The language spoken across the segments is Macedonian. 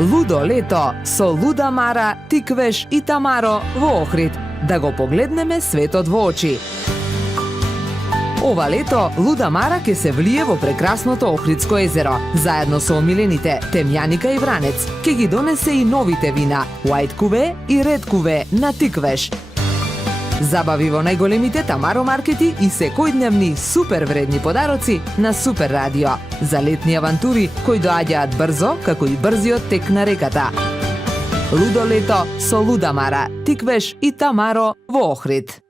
Лудо лето со Луда Мара, Тиквеш и Тамаро во Охрид. Да го погледнеме светот во очи. Ова лето Луда Мара ќе се влие во прекрасното Охридско езеро, заедно со омилените Темјаника и Вранец. Ќе ги донесе и новите вина, White Cuvée и Red Cuvée на Тиквеш. Забави во најголемите Тамаро маркети и секојдневни супер вредни подароци на Супер Радио. За летни авантури кои доаѓаат брзо, како и брзиот тек на реката. Лудо лето со Луда Мара, Тиквеш и Тамаро во Охрид.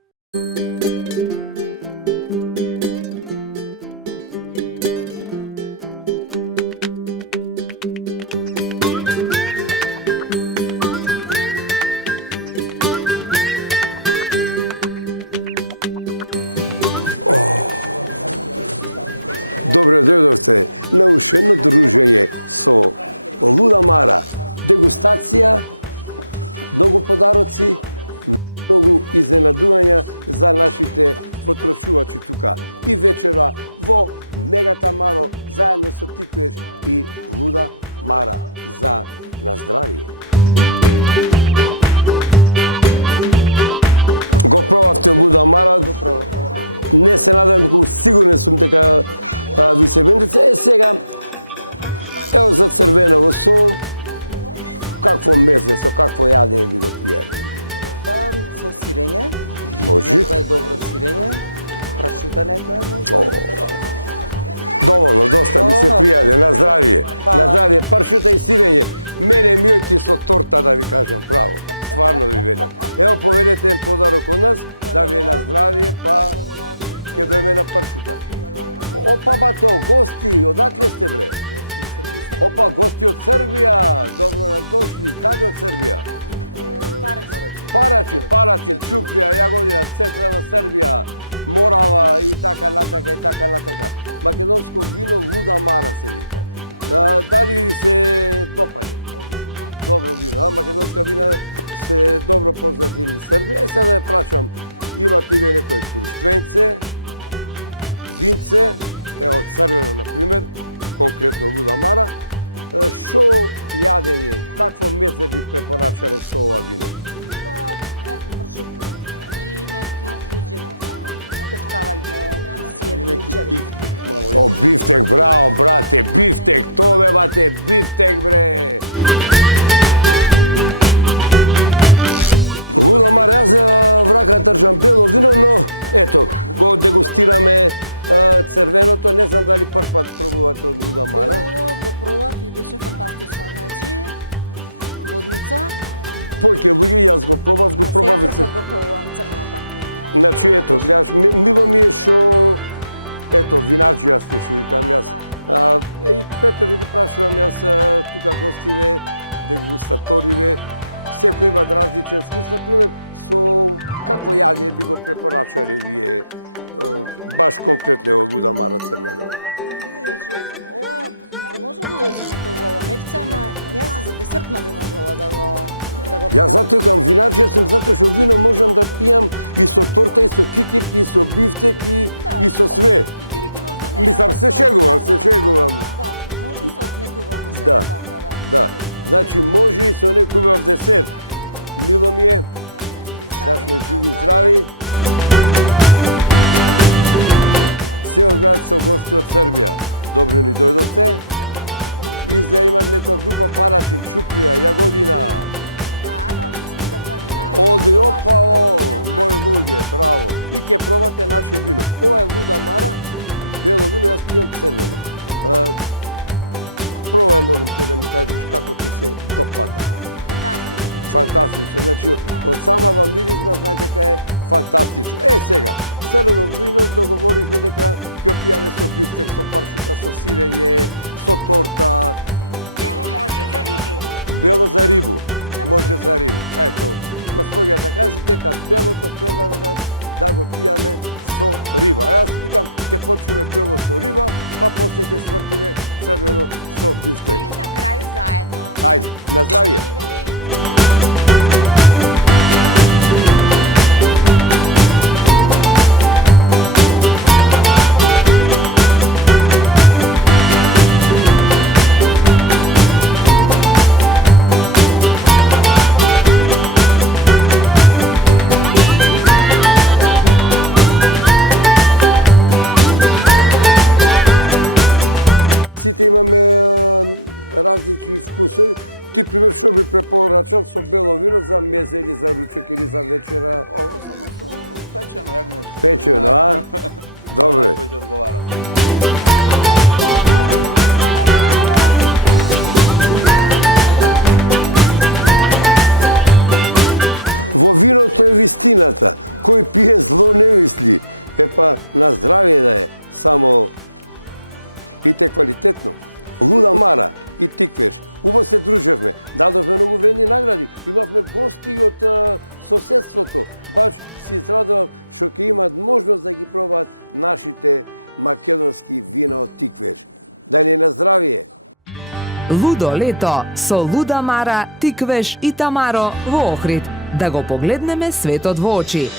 Лудо лето со Луда Мара, Тиквеш и Тамаро во Охрид. Да го погледнеме светот во очи.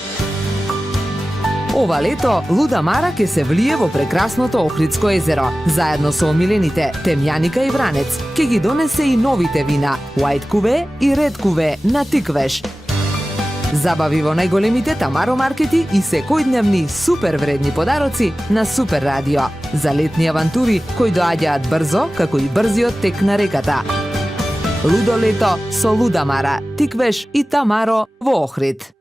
Ова лето Луда Мара ќе се влие во прекрасното Охридско езеро, заедно со омилените Темјаника и Вранец. Ќе ги донесе и новите вина White Cuvée и Red Cuvée на Тиквеш. Забави во најголемите Тамаро маркети и секојдневни супер вредни подароци на Супер Радио за летни авантури кои доаѓаат брзо како и брзиот тек на реката. Лудо лето со Луда Мара, Тиквеш и Тамаро во Охрид.